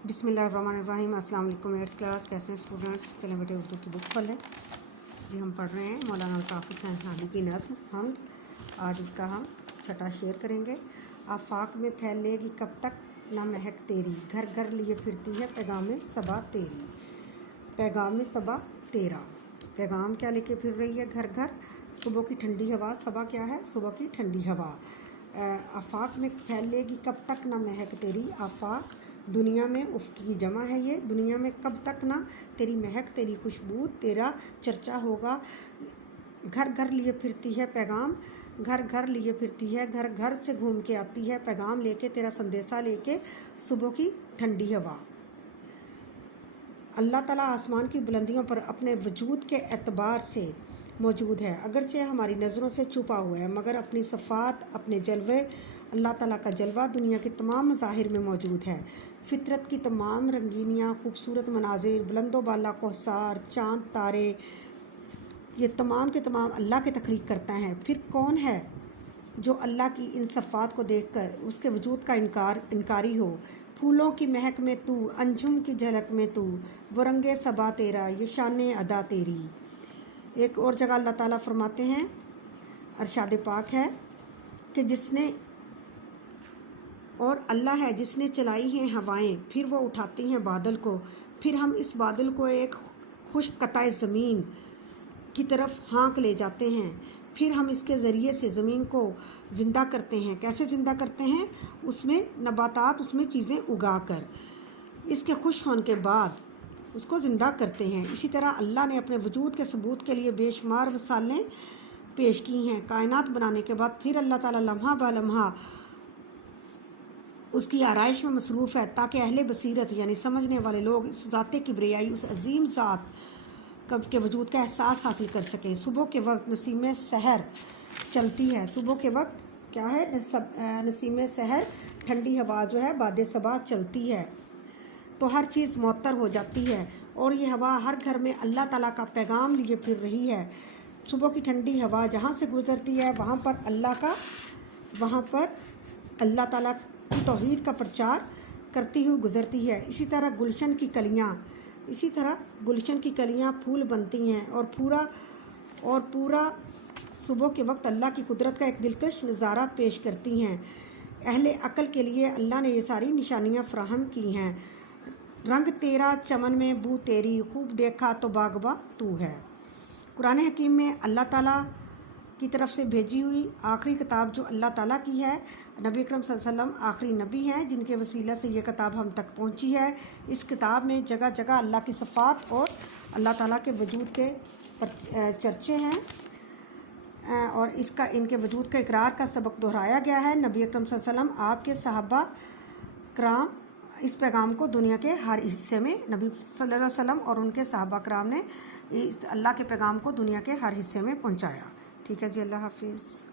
बिस्मिल्लाहिर्रहमानिर्रहीम। अस्सलाम वालेकुम। 8th क्लास कैसे हैं स्टूडेंट्स? चलें बेटे उर्दू की बुक खोलें जी। हम पढ़ रहे हैं मौलाना अल्ताफ़ हुसैन हादी की नज़्म हमद। आज उसका हम छठा शेर करेंगे। आफाक में फैलेगी कब तक ना महक तेरी, घर घर लिए फिरती है पैगाम सबा तेरी। पैगाम सबा तेरा, पैगाम क्या लेके फिर रही है? घर घर। सुबह की ठंडी हवा, सबा क्या है? सुबह की ठंडी हवा। आफाक में फैलेगी कब तक ना महक तेरी। आफाक दुनिया में, उफ़ की जमा है ये। दुनिया में कब तक ना तेरी महक, तेरी खुशबू, तेरा चर्चा होगा। घर घर लिए फिरती है पैगाम, घर घर लिए फिरती है, घर घर से घूम के आती है पैगाम लेके, तेरा संदेशा लेके सुबह की ठंडी हवा। अल्लाह ताला आसमान की बुलंदियों पर अपने वजूद के एतबार से मौजूद है, अगरचे हमारी नज़रों से छुपा हुआ है, मगर अपनी सफ़ात, अपने जलवे, अल्लाह ताला का जलवा दुनिया के तमाम मज़ाहिर में मौजूद है। फितरत की तमाम रंगीनियाँ, खूबसूरत मनाजिर, बुलंदो बाला कोहसार, चाँद, तारे, ये तमाम के तमाम अल्लाह के तख्लीक करता है। फिर कौन है जो अल्लाह की इन सफ़ात को देखकर उसके वजूद का इनकारी हो? फूलों की महक में तू, अंजुम की झलक में तू, वो रंगे सबा तेरा, ये शान अदा तेरी। एक और जगह अल्लाह ताला फरमाते हैं, अरशाद पाक है कि जिसने, और अल्लाह है जिसने चलाई हैं हवाएं, फिर वो उठाती हैं बादल को, फिर हम इस बादल को एक खुश्क कताए ज़मीन की तरफ हाँक ले जाते हैं, फिर हम इसके ज़रिए से ज़मीन को ज़िंदा करते हैं। कैसे ज़िंदा करते हैं? उसमें नबातात, उसमें चीज़ें उगा कर, इसके खुश होने के बाद उसको ज़िंदा करते हैं। इसी तरह अल्लाह ने अपने वजूद के सबूत के लिए बेशुमार मिसालें पेश की हैं। कायनात बनाने के बाद फिर अल्लाह ताला लम्हा ब लम्हा उसकी आराइश में मसरूफ़ है, ताकि अहले बसीरत यानी समझने वाले लोग इस ज़ाते किब्रियाई, उस अजीम ज़ात के वजूद का एहसास हासिल कर सकें। सुबह के वक्त नसीम सहर चलती है। सुबह के वक्त क्या है? नसीम सहर, ठंडी हवा जो है बाद सबा चलती है, तो हर चीज़ मुअत्तर हो जाती है, और ये हवा हर घर में अल्लाह ताला का पैगाम लिए फिर रही है। सुबह की ठंडी हवा जहाँ से गुज़रती है वहाँ पर अल्लाह ताला की तौहीद का प्रचार करती हुई गुज़रती है। इसी तरह गुलशन की कलियाँ फूल बनती हैं, और पूरा सुबह के वक्त अल्लाह की कुदरत का एक दिलकश नज़ारा पेश करती हैं। अहले अक्ल के लिए अल्लाह ने ये सारी निशानियाँ फ़राहम की हैं। रंग तेरा चमन में बू तेरी, खूब देखा तो बागबा तू है। कुरान हकीम में अल्लाह ताला की तरफ से भेजी हुई आखिरी किताब जो अल्लाह ताला की है, नबी अकरम सल्लल्लाहु अलैहि वसल्लम आखिरी नबी हैं जिनके वसीला से ये किताब हम तक पहुंची है। इस किताब में जगह जगह अल्लाह की सफ़ात और अल्लाह ताला के वजूद के चर्चे हैं, और इनके वजूद का इकरार का सबक दोहराया गया है। नबी अकरम सल्लल्लाहु अलैहि वसल्लम, आपके सहाबा कराम इस पैगाम को दुनिया के हर हिस्से में, नबी सल्लल्लाहु अलैहि वसल्लम और उनके सहाबा कराम ने इस अल्लाह के पैगाम को दुनिया के हर हिस्से में पहुंचाया। ठीक है जी, अल्लाह हाफिज़।